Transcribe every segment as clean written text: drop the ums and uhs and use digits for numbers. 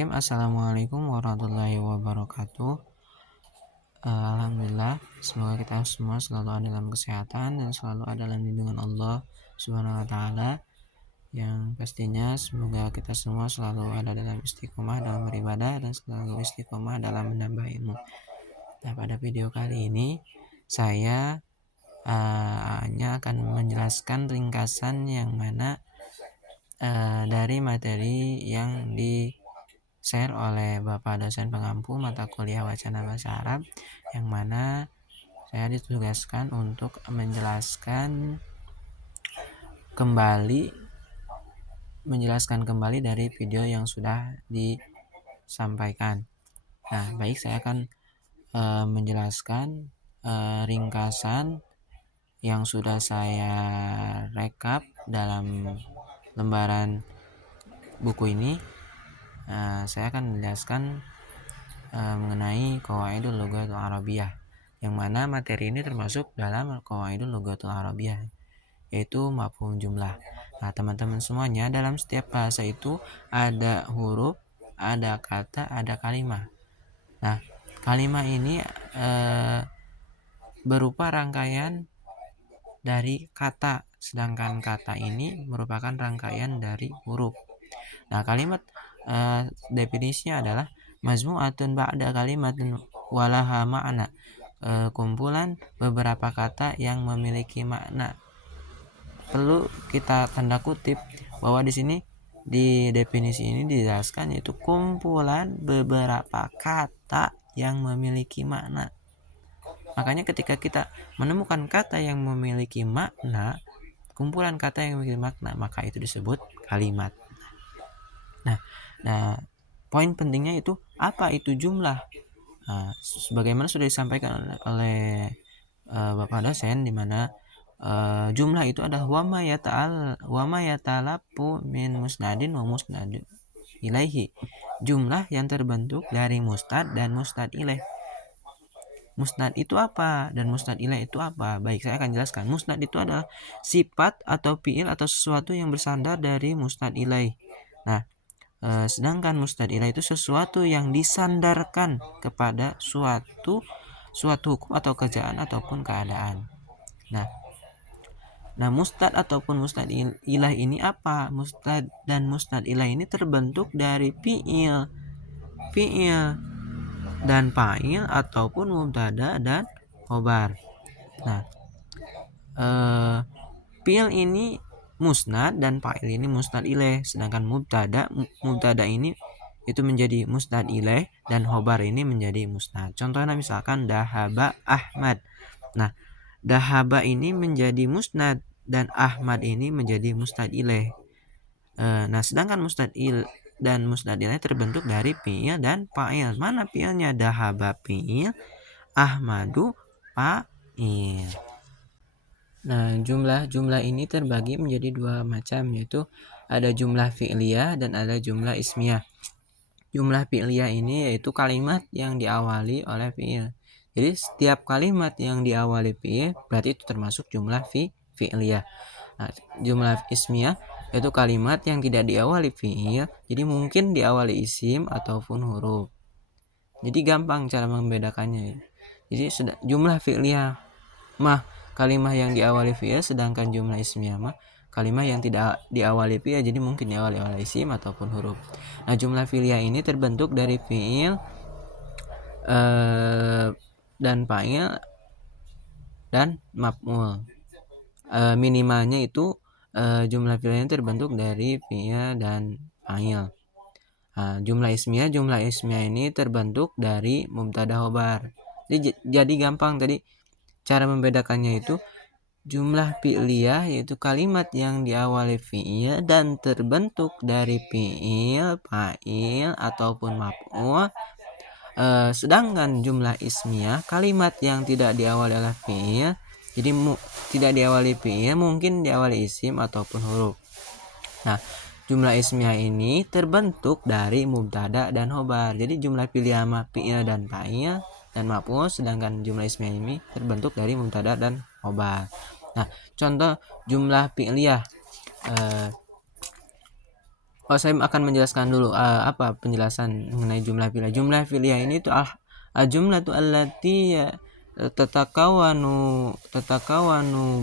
Bismillahirrahmanirrahim. Assalamualaikum warahmatullahi wabarakatuh. Alhamdulillah, semoga kita semua selalu ada dalam kesehatan dan selalu ada dalam lindungan Allah Subhanahu wa taala. Yang pastinya semoga kita semua selalu ada dalam istiqomah dalam beribadah dan selalu istiqomah dalam menambah ilmu. Nah, pada video kali ini saya hanya akan menjelaskan ringkasan yang mana dari materi yang di-share oleh Bapak dosen pengampu mata kuliah wacana bahasa Arab, yang mana saya ditugaskan untuk menjelaskan kembali dari video yang sudah disampaikan. Nah, baik, saya akan menjelaskan ringkasan yang sudah saya rekap dalam lembaran buku ini. Saya akan menjelaskan mengenai Qawaidul Lughatul Arabiyyah, yang mana materi ini termasuk dalam Qawaidul Lughatul Arabiyyah, yaitu mafhum jumlah. Nah, teman-teman semuanya, dalam setiap bahasa itu ada huruf, ada kata, ada kalimat. Nah, kalimat ini berupa rangkaian dari kata, sedangkan kata ini merupakan rangkaian dari huruf. Nah, kalimat definisinya adalah majmu'atun ba'da kalimatin walaha ma'na, kumpulan beberapa kata yang memiliki makna. Perlu kita tanda kutip bahwa di sini di definisi ini dijelaskan yaitu kumpulan beberapa kata yang memiliki makna. Makanya ketika kita menemukan kata yang memiliki makna, kumpulan kata yang memiliki makna, maka itu disebut kalimat. Nah, poin pentingnya itu apa itu jumlah. Sebagaimana sudah disampaikan oleh Bapak dosen, di mana jumlah itu adalah wama yatalapu min musnadin wa musnadin ilaihi. Jumlah yang terbentuk dari musnad dan musnad ilaih. Musnad itu apa dan musnad ilaih itu apa? Baik, saya akan jelaskan. Musnad itu adalah sifat atau fiil atau sesuatu yang bersandar dari musnad ilaih. Nah, sedangkan musnad ilaih itu sesuatu yang disandarkan kepada suatu hukum atau kerjaan ataupun keadaan. Nah, musnad ataupun musnad ilaih ini apa? Musnad dan musnad ilaih ini terbentuk dari fiil dan fa'il ataupun mubtada dan khobar. Nah, fiil ini musnad dan fa'il ini musnad ilaih, sedangkan mubtada ini itu menjadi musnad ilaih dan khobar ini menjadi musnad. Contohnya misalkan dahaba Ahmad. Nah, dahaba ini menjadi musnad dan Ahmad ini menjadi musnad ilaih. Nah, sedangkan musnad dan musnad ilaih terbentuk dari fiil dan fa'il. Mana fiilnya? Dahaba fiil, Ahmadu fa'il. Nah, jumlah ini terbagi menjadi dua macam, yaitu ada jumlah fi'liyah dan ada jumlah ismiyah. Jumlah fi'liyah ini yaitu kalimat yang diawali oleh fi'il. Jadi setiap kalimat yang diawali fi'il berarti itu termasuk jumlah fi'liyah. Nah, jumlah ismiyah yaitu kalimat yang tidak diawali fi'il, jadi mungkin diawali isim ataupun huruf. Jadi gampang cara membedakannya. Jadi jumlah fi'liyah mah kalimat yang diawali fi'il, sedangkan jumlah ismiyah mah kalimat yang tidak diawali fi'il, jadi mungkin diawali oleh isim ataupun huruf. Nah, jumlah fi'liyah ini terbentuk dari fi'il dan fa'il dan maf'ul. Minimalnya itu jumlah fi'liyah terbentuk dari fi'il dan fa'il. Jumlah ismiyah ini terbentuk dari mubtada khobar. Jadi gampang tadi cara membedakannya itu jumlah fi'liyah yaitu kalimat yang diawali fi'il dan terbentuk dari fi'il, fa'il ataupun maf'ul. Sedangkan jumlah ismiyah kalimat yang tidak diawali oleh fi'il, jadi tidak diawali fi'il, mungkin diawali isim ataupun huruf. Nah, jumlah ismiyah ini terbentuk dari mubtada dan khobar. Jadi jumlah fi'liyah fi'il dan fa'il dan maf'ul, sedangkan jumlah ismiyah ini terbentuk dari mubtada dan khobar. Nah, contoh jumlah fi'liyah saya akan menjelaskan dulu apa penjelasan mengenai jumlah fi'liyah. Jumlah fi'liyah ini tuh jumlah tuh allati tatakawanu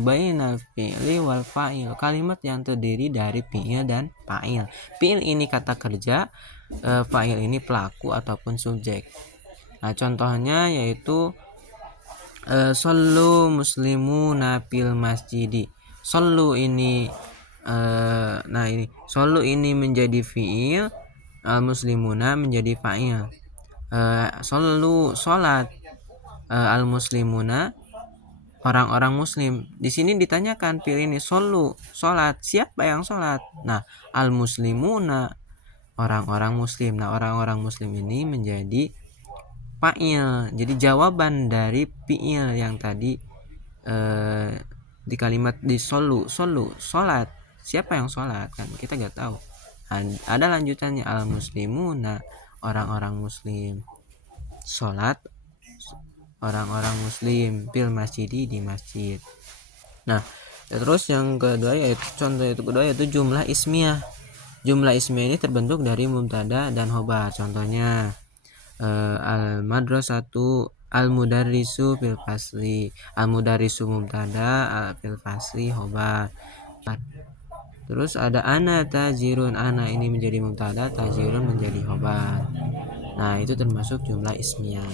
bainal fi'li wal fa'il. Kalimat yang terdiri dari fi'il dan fa'il. Fi'il ini kata kerja, fa'il ini pelaku ataupun subjek. Nah, contohnya yaitu sallu muslimuna fil masjidi. Sallu ini ini sallu ini menjadi fi'il, al-muslimuna menjadi fa'il. Sallu salat, al-muslimuna orang-orang muslim. Di sini ditanyakan fi'il ini sallu salat, siapa yang salat? Nah, al-muslimuna orang-orang muslim. Nah, orang-orang muslim ini menjadi fa'il. Jadi jawaban dari fi'il yang tadi di kalimat di solu salat, siapa yang salat, kan kita nggak tahu. Ada lanjutannya, al muslimuna orang-orang muslim, salat orang-orang muslim, fil masjid di masjid. Nah, terus yang kedua yaitu jumlah ismiyah. Jumlah ismiyah ini terbentuk dari mubtada dan khobar. Contohnya al madrasatu al mudarrisu fil fasli. Al mudarrisu mubtada, fil fasli khobar. Terus ada ana tajirun, ana ini menjadi mubtada, tajirun menjadi khobar. Nah, itu termasuk jumlah ismiyah.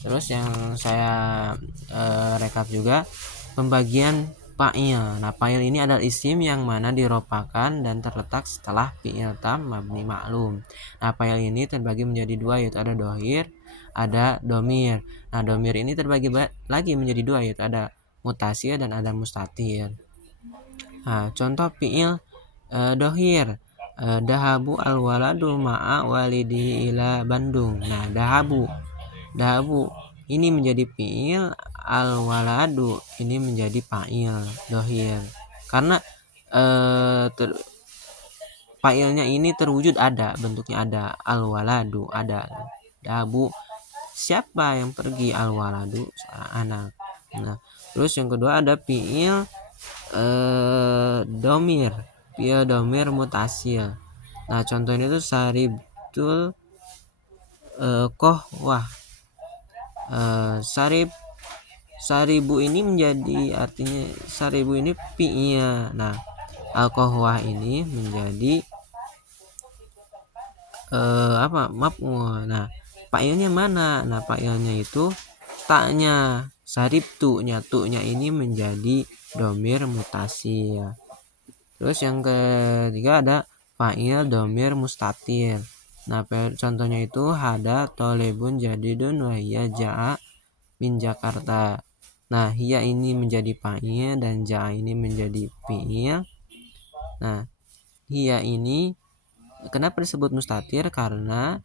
Terus yang saya rekap juga pembagian fa'il. Nah, fa'il ini adalah isim yang mana diropakan dan terletak setelah fi'il tam mabni maklum. Nah, fa'il ini terbagi menjadi dua, yaitu ada dohir, ada domir. Nah, domir ini terbagi lagi menjadi dua, yaitu ada mutasil dan ada mustatir. Nah, contoh fi'il dohir, dahabu al-waladu ma'a walidi ila Bandung. Nah, dahabu ini menjadi fi'il, al-waladu ini menjadi fa'il dohir. Karena fa'ilnya ini terwujud, ada bentuknya, ada al-waladu, ada dahabu, siapa yang pergi, al-waladu seorang anak. Nah, terus yang kedua ada fi'il domir, fi'il domir mutasil. Nah, contohnya itu saribtul kohwah. Saribu ini menjadi, artinya saribu ini fi'il. Nah, al-kohwah ini menjadi maf'ul. Nah, fa'ilnya mana? Nah, fa'ilnya itu taknya, saribtu-nya, tu-nya ini menjadi domir mutasil. Terus yang ketiga ada fa'il domir mustatir. Nah, contohnya itu hada tolebun jadidun wa hiya ja'a min Jakarta. Nah, hiya ini menjadi fa'il dan ja'a ini menjadi fi'il. Nah, hiya ini kenapa disebut mustatir? Karena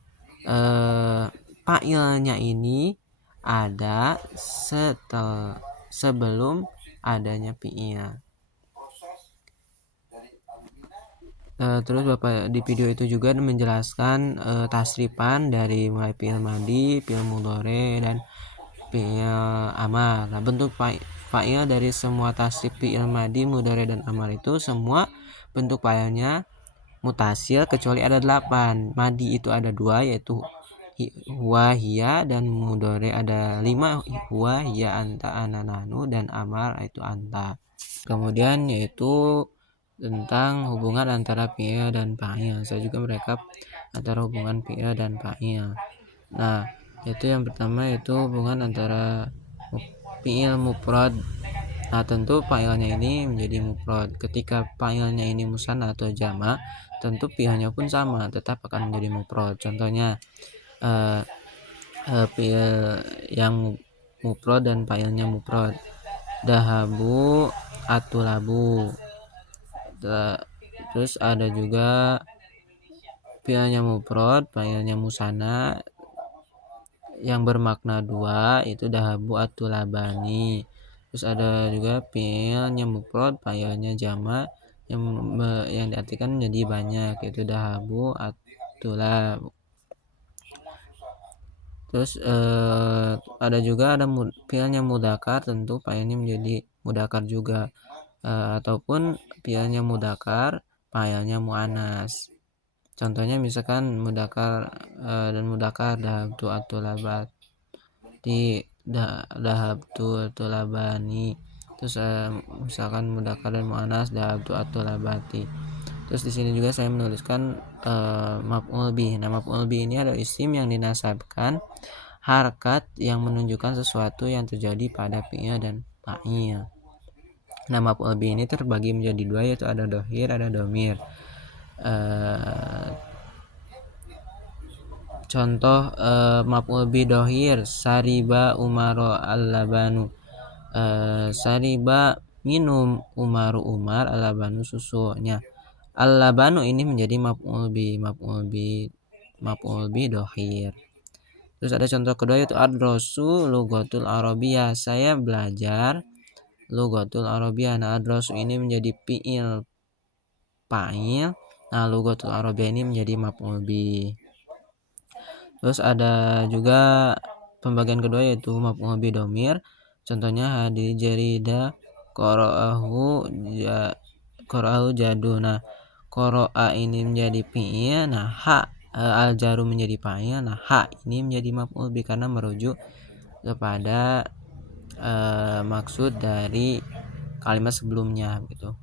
fa'ilnya ini ada sebelum adanya fi'il. Terus Bapak di video itu juga menjelaskan tasrifan dari mulai fi'il madi, fi'il mudhari, dan fi'il amar. Nah, bentuk fa'il dari semua tasrif fi'il madi, mudhari, dan amar itu semua bentuk fa'ilnya mutasil kecuali ada 8. Madi itu ada 2, yaitu huwa, hiya, dan mudhari ada 5, huwa, hiya, anta, ana, nahnu, dan amar itu anta. Kemudian yaitu tentang hubungan antara fi'il dan fa'il. Saya juga merekap antara hubungan fi'il dan fa'il. Nah, itu yang pertama yaitu hubungan antara fi'il mufrad. Nah, tentu fa'ilnya ini menjadi mufrad. Ketika fa'ilnya ini musanna atau jama', tentu fi'ilnya pun sama, tetap akan menjadi mufrad. Contohnya fi'il yang mufrad dan fa'ilnya mufrad. Dahabu atulabu. Terus ada juga fi'ilnya mufrad, fa'ilnya musanna yang bermakna 2, itu dahabu atulabani. Terus ada juga fi'ilnya mufrad, fa'ilnya jama' yang diartikan menjadi banyak, yaitu dahabu atulab. Terus ada juga ada fi'ilnya mudzakkar, tentu fa'ilnya menjadi mudzakkar juga, ataupun fi'ilnya mudzakkar, fa'ilnya muannas. Contohnya misalkan mudakar dan mudakar dahabtu atulabati dahabtu atulabani. Terus misalkan mudakar dan muannas dahabtu atulabati. Terus di sini juga saya menuliskan maf'ul bih. Nah, maf'ul bih ini adalah isim yang dinasabkan harakat yang menunjukkan sesuatu yang terjadi pada fi'il dan fa'il. Nah, maf'ul bih ini terbagi menjadi dua, yaitu ada dohir, ada domir. Contoh maf'ul bih dohir, sariba umaro al-labanu. Sariba minum Umar al-labanu susunya. Al-labanu ini menjadi maf'ul bih dohir. Terus ada contoh kedua, yaitu adrosu lugatul arabiyah. Saya belajar lugatul arabiyah. Nah, adrosu ini menjadi fi'il fa'il. Nah, lugatul arabiyah ini menjadi maf'ul bih. Terus ada juga pembagian kedua, yaitu maf'ul bih domir. Contohnya hadi jarida qara'ahu jadu. Nah, qara'a ini menjadi fi'il. Nah, al jaru menjadi fa'il. Nah, ini menjadi maf'ul bih karena merujuk kepada maksud dari kalimat sebelumnya gitu.